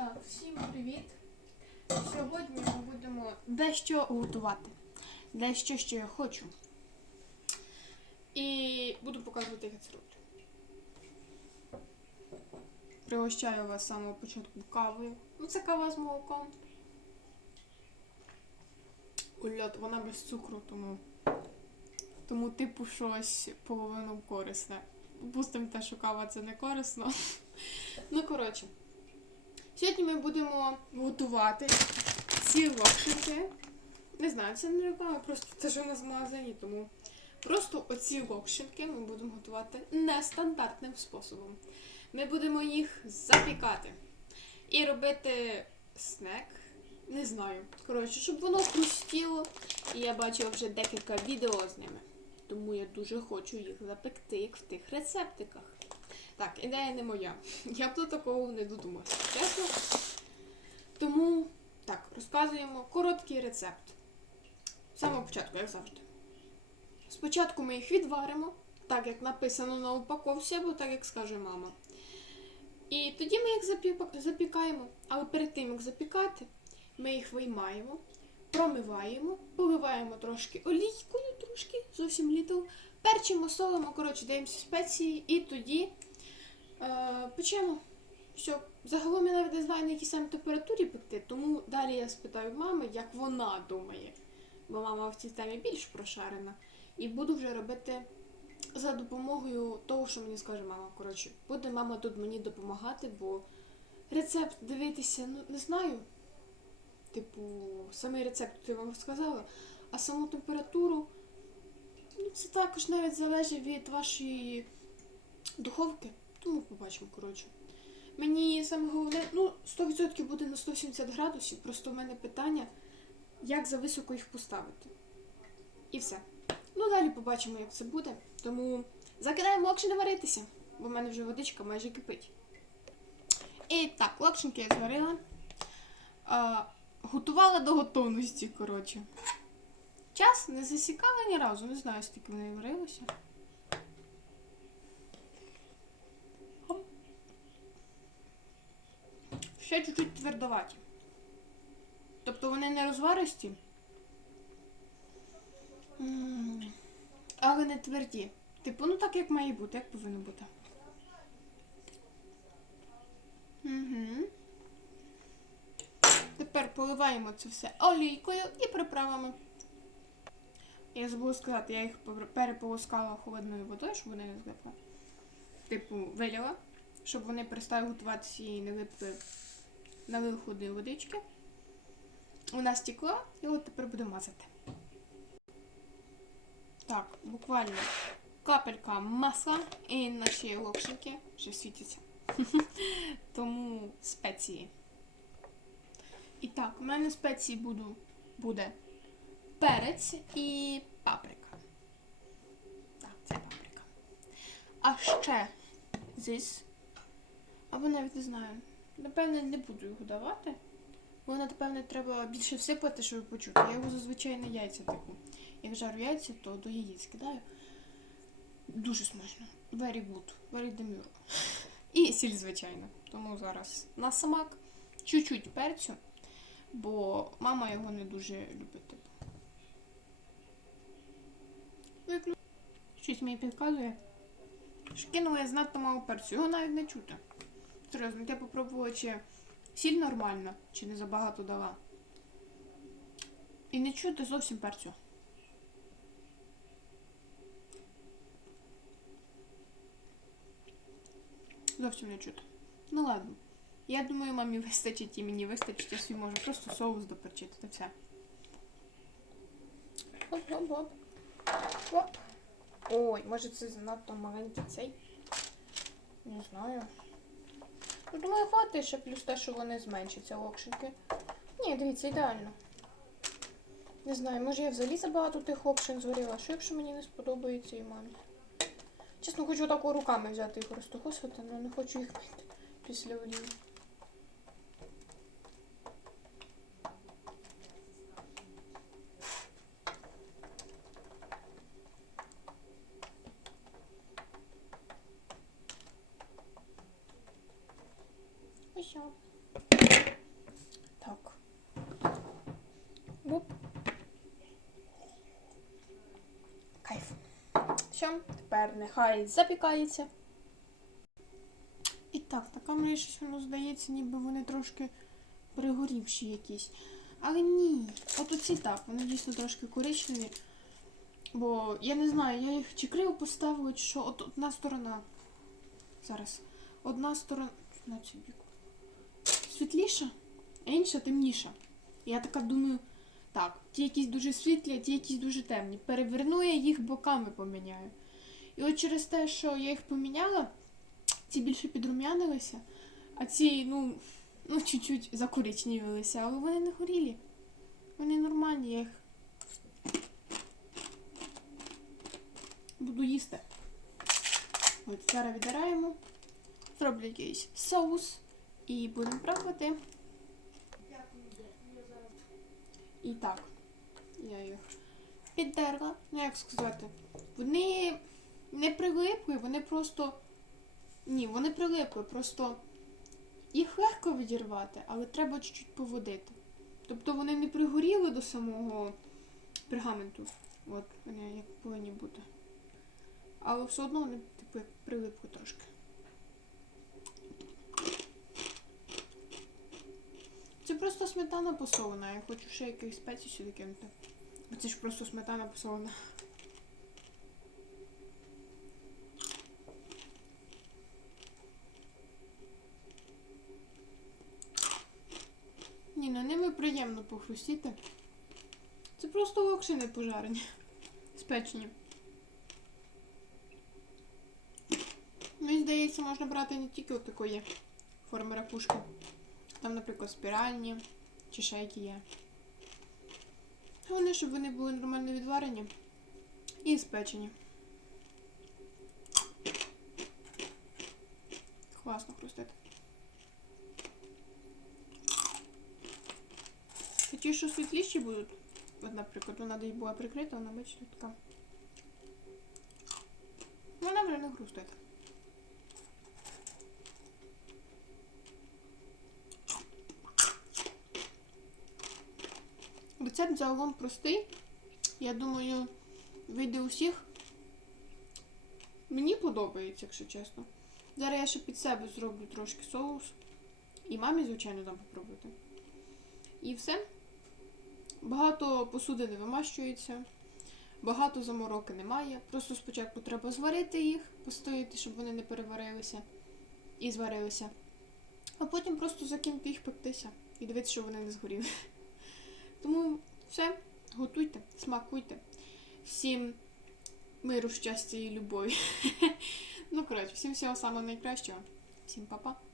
Так, всім привіт! Сьогодні ми будемо дещо готувати. Дещо, що я хочу. І буду показувати, як я це роблю. Пригощаю вас з самого початку кавою. Ну, це кава з молоком. Ульот, вона без цукру, тому. Тому, типу, щось половину корисне. Пустимо те, що кава це не корисно. Ну, коротше. Сьогодні ми будемо готувати ці локшинки. Не знаю, це не реклама, просто це ж у нас в магазині, тому просто оці локшинки ми будемо готувати нестандартним способом. Ми будемо їх запікати і робити снек. Не знаю. Коротше, щоб воно хрустіло. І я бачила вже декілька відео з ними. Тому я дуже хочу їх запекти, як в тих рецептиках. Так, ідея не моя. Я б до такого не додумалася, чесно. Тому так, розказуємо короткий рецепт. З самого початку, як завжди. Спочатку ми їх відваримо, так як написано на упаковці, або так, як скаже мама. І тоді ми їх запікаємо. Але перед тим, як запікати, ми їх виймаємо, промиваємо, поливаємо трошки олійкою, трошки, зовсім літл, перчимо, солимо, коротше, даємося спеції, і тоді е, печемо. Все. Загалом я навіть не знаю, на якій саме температурі пекти, тому далі я спитаю мами, як вона думає. Бо мама в цій темі більш прошарена. І буду вже робити за допомогою того, що мені скаже мама. Коротше, буде мама тут мені допомагати, бо рецепт дивитися, ну не знаю. Типу, самий рецепт я вам сказала, а саму температуру, ну це також навіть залежить від вашої духовки. Тому побачимо, коротше. Мені саме головне, ну, 100% буде на 170 градусів, просто в мене питання, як за високо їх поставити. І все. Ну, далі побачимо, як це буде. Тому закидаємо локшини варитися, бо в мене вже водичка майже кипить. І так, локшинки я зварила. А, готувала до готовності, коротше. Час не засікала ні разу, не знаю, скільки вони варилися. Ще чуть-чуть твердоваті. Тобто вони не розваристі, але не тверді. Типу, ну так як має бути, як повинно бути. Угу. Тепер поливаємо це все олійкою і приправами. Я забула сказати, я їх переполоскала холодною водою, щоб вони не злипли. Типу, вилила, щоб вони перестали готуватися і не липли налив холодної водички. Вона стекла, і от тепер буду мазати. Так, буквально капелька масла і наші локшики вже світяться. Тому спеції. І так, у мене спеції буду, буде перець і паприка. Так, це паприка. А ще зіс. Або навіть не знаю. Напевне, не буду його давати. Бо напевне, треба більше всипати, щоб почути. Я його зазвичай на яйця типу. Як жарю яйця, то до яєць кидаю. Дуже смачно. Very good. Very demure. І сіль, звичайно. Тому зараз на смак чуть-чуть перцю, бо мама його не дуже любить. Типу. Виклю... Щось мені підказує. що Кинула я знато мало перцю, його навіть не чути. Серйозно, я попробувала, чи сіль нормальна, чи не забагато дала. І не чути зовсім перцю. Зовсім не чути. Ну ладно. Я думаю, мамі вистачить і мені вистачить, я свій можу просто соус доперчити та все. Ой, може це занадто маленький цей. Не знаю. Думаю, хватить ще плюс те, що вони зменшаться локшинки. Ні, дивіться, ідеально. Не знаю, може я взагалі забагато тих окшен зварила. Що якщо мені не сподобається і мамі? Чесно, хочу отаку руками взяти і розтогосити, але не хочу їх мити після олії. Ось що. Так. Оп. Кайф. Все, тепер нехай запікається. І так, на камері щось воно здається, ніби вони трошки пригорівші якісь. Але ні, от оці так, вони дійсно трошки коричневі. Бо я не знаю, я їх чи криво поставила, чи що. От одна сторона. Зараз. Одна сторона. На цю бік. Світліша, а інша темніша. Я така думаю, так, ті якісь дуже світлі, а ті якісь дуже темні. Переверну я їх боками поміняю. І от через те, що я їх поміняла, ці більше підрум'янилися, а ці, ну, ну, чуть-чуть закоричнівилися, але вони не горілі. Вони нормальні, я їх буду їсти. От зараз віддираємо, зроблю якийсь соус і будемо пробувати. І так, я їх піддерла. Ну як сказати, вони не прилипли, вони просто. Ні, вони прилипли, просто їх легко відірвати, але треба чуть-чуть поводити. Тобто вони не пригоріли до самого пергаменту. От вони як повинні бути. Але все одно вони, типу, прилипли трошки. Це просто сметана посолена. Я хочу ще якихось спецій сюди кинути. Це ж просто сметана посолена. Ні, ну ними приємно похрустіти. Це просто локшини пожарені. Спечені. Мені здається, можна брати не тільки от такої форми ракушки. Там, наприклад, спіральні чи ще які є. Головне, щоб вони були нормально відварені і спечені. Класно хрустить. Ті, що світліші будуть, от, наприклад, вона десь була прикрита, вона бачите така. Вона вже не хрустить. Рецепт загалом простий. Я думаю, вийде у всіх. Мені подобається, якщо чесно. Зараз я ще під себе зроблю трошки соус. І мамі, звичайно, дам попробувати. І все. Багато посуди не вимащується, багато замороки немає. Просто спочатку треба зварити їх, постояти, щоб вони не переварилися і зварилися. А потім просто закинути їх пектися і дивитися, що вони не згоріли. Тому все, готуйте, смакуйте. Всім миру, щастя і любові. Ну, коротше, всім всього самого найкращого. Всім па-па.